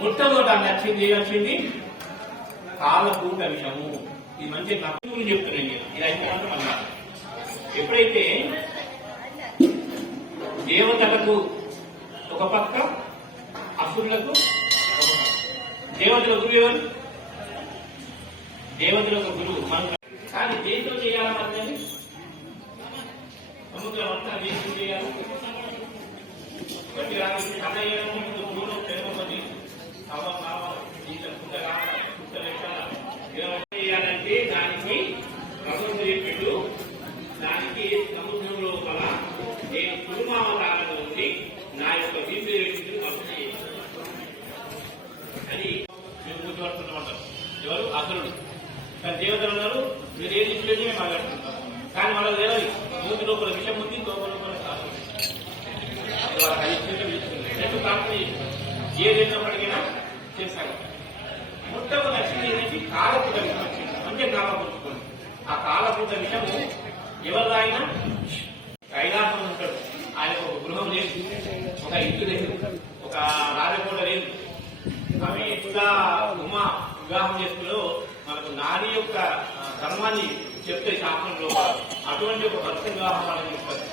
మొట్టమొదట నచ్చింది ఏం వచ్చింది కాలకూట విషము ఇది మంచి నక్కులు చెప్తున్నాను నేను. ఇది అయిపోయినంత మళ్ళా ఎప్పుడైతే దేవతలకు ఒక పక్క అసురులకు దేవతల గురువు ఎవరు? దేవతలకు గురువు మన కానీ దేంతో చేయాలన్నది సముద్రం అంతా దేంతో చేయాలి? ప్రతి చేయాలంటే దానికి భగవంతుడు చెప్పిండు దానికి సముద్రం లోపల నేను కుటుంబావతారంలో ఉండి నా యొక్క వీపు వ్యక్తిని పంపిణీ అని మేము ఎవరు? అసురుడు కానీ దేవతలు ఉన్నారు మీరు ఏది ఇచ్చేది మేము మాట్లాడుతుంటాం కానీ వాళ్ళకి తెలియదు మూతి లోపల విషయం ఉంది లోపల లోపల కాదు. అది కాలకూట విషయము ఎవరు ఆయన కైలాసం ఉంటాడు. ఆయన ఒక గృహం లేదు. ఒక ఇల్లు లేదు. ఒక రాజకోట లేదు. ఆమె ఎట్లా ఉమా వివాహం చేసుకులో మనకు నాని యొక్క ధర్మాన్ని చెప్తే శాస్త్రంలో అటువంటి ఒక భర్త వివాహం వాళ్ళని చెప్తారు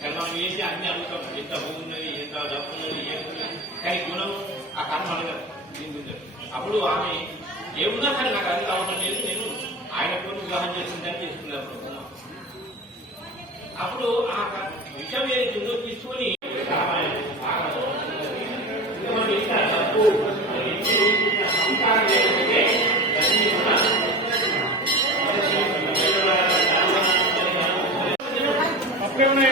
కానీ మనం చేసి అన్ని అడుగుతాం. ఎంత భూమి ఎంత డబ్బు ఉన్నది ఏమున్నది. కానీ గుణం ఆ కర్మ అడగదు. అప్పుడు ఆమె ఏమున్నా సరే నాకు అది కావడం లేదు నేను ఆయన కూడా వివాహం చేసిందని చేసుకున్నాను అప్పుడు గుణం. అప్పుడు ఆ క- విషయం ఏదైతే ఉందో తీసుకొని ఇటువంటి ఇంకా తప్పు సంస్కారం లేకపోతే ఇవన్నీ కూడా తప్పేమన్నా